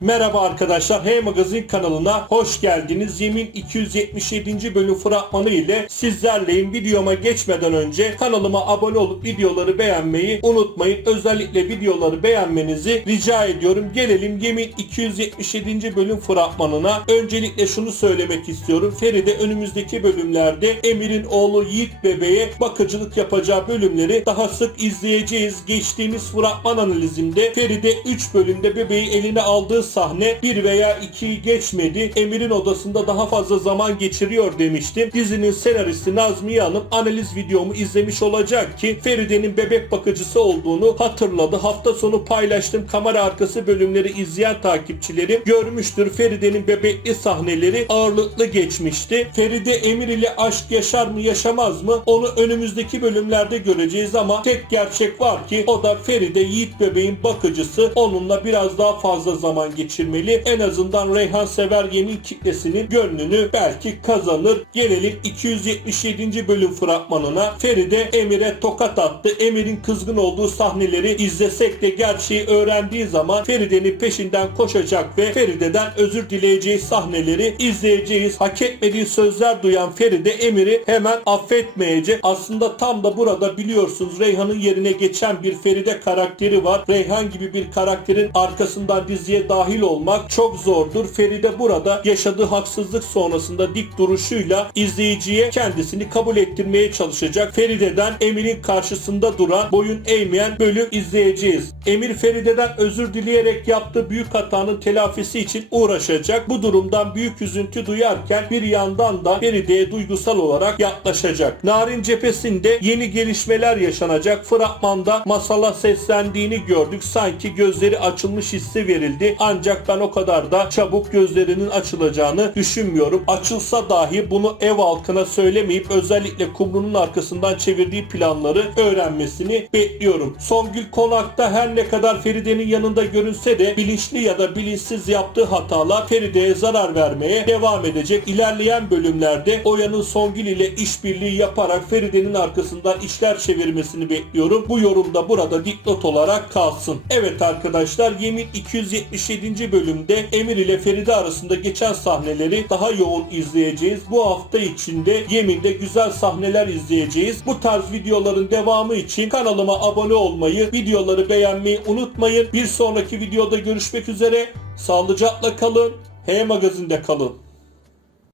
Merhaba arkadaşlar, Hey Magazin kanalına hoş geldiniz. Yemin 277. bölüm fragmanı ile sizlerleyim. Videoma geçmeden önce kanalıma abone olup videoları beğenmeyi unutmayın. Özellikle videoları beğenmenizi rica ediyorum. Gelelim Yemin 277. bölüm fragmanına. Öncelikle şunu söylemek istiyorum. Feride önümüzdeki bölümlerde Emir'in oğlu Yiğit bebeğe bakıcılık yapacağı bölümleri daha sık izleyeceğiz. Geçtiğimiz fragman analizimde Feride 3 bölümde bebeği eline aldığı sahne 1 veya 2'yi geçmedi. Emir'in odasında daha fazla zaman geçiriyor demiştim. Dizinin senaristi Nazmiye Hanım analiz videomu izlemiş olacak ki Feride'nin bebek bakıcısı olduğunu hatırladı. Hafta sonu paylaştım kamera arkası bölümleri izleyen takipçilerim görmüştür. Feride'nin bebekli sahneleri ağırlıklı geçmişti. Feride Emir ile aşk yaşar mı yaşamaz mı onu önümüzdeki bölümlerde göreceğiz ama tek gerçek var ki o da Feride Yiğit bebeğin bakıcısı onunla biraz daha fazla zaman geçirmeli. En azından Reyhan Sever Yemin kitlesinin gönlünü belki kazanır. Gelelim 277. bölüm fragmanına. Feride Emir'e tokat attı. Emir'in kızgın olduğu sahneleri izlesek de gerçeği öğrendiği zaman Feride'nin peşinden koşacak ve Feride'den özür dileyeceği sahneleri izleyeceğiz. Hak etmediği sözler duyan Feride Emir'i hemen affetmeyecek. Aslında tam da burada biliyorsunuz Reyhan'ın yerine geçen bir Feride karakteri var. Reyhan gibi bir karakterin arkasından diziye dahil olmak çok zordur. Feride burada yaşadığı haksızlık sonrasında dik duruşuyla izleyiciye kendisini kabul ettirmeye çalışacak. Feride'den Emir'in karşısında duran, boyun eğmeyen bölüm izleyeceğiz. Emir Feride'den özür dileyerek yaptığı büyük hatanın telafisi için uğraşacak. Bu durumdan büyük üzüntü duyarken bir yandan da Feride'ye duygusal olarak yaklaşacak. Narin cephesinde yeni gelişmeler yaşanacak. Fragmanda masala seslendiğini gördük. Sanki gözleri açılmış hissi verildi. Ancak ben o kadar da çabuk gözlerinin açılacağını düşünmüyorum. Açılsa dahi bunu ev halkına söylemeyip özellikle kumrunun arkasından çevirdiği planları öğrenmesini bekliyorum. Songül konakta her ne kadar Feride'nin yanında görünse de bilinçli ya da bilinçsiz yaptığı hatalar Feride'ye zarar vermeye devam edecek. İlerleyen bölümlerde Oya'nın Songül ile işbirliği yaparak Feride'nin arkasından işler çevirmesini bekliyorum. Bu yorumda burada dipnot olarak kalsın. Evet arkadaşlar Yemin 277. bölümde Emir ile Feride arasında geçen sahneleri daha yoğun izleyeceğiz. Bu hafta içinde Yemin'de güzel sahneler izleyeceğiz. Bu tarz videoların devamı için kanalıma abone olmayı, videoları beğenmeyi unutmayın. Bir sonraki videoda görüşmek üzere. Sağlıcakla kalın. H Magazin'de kalın.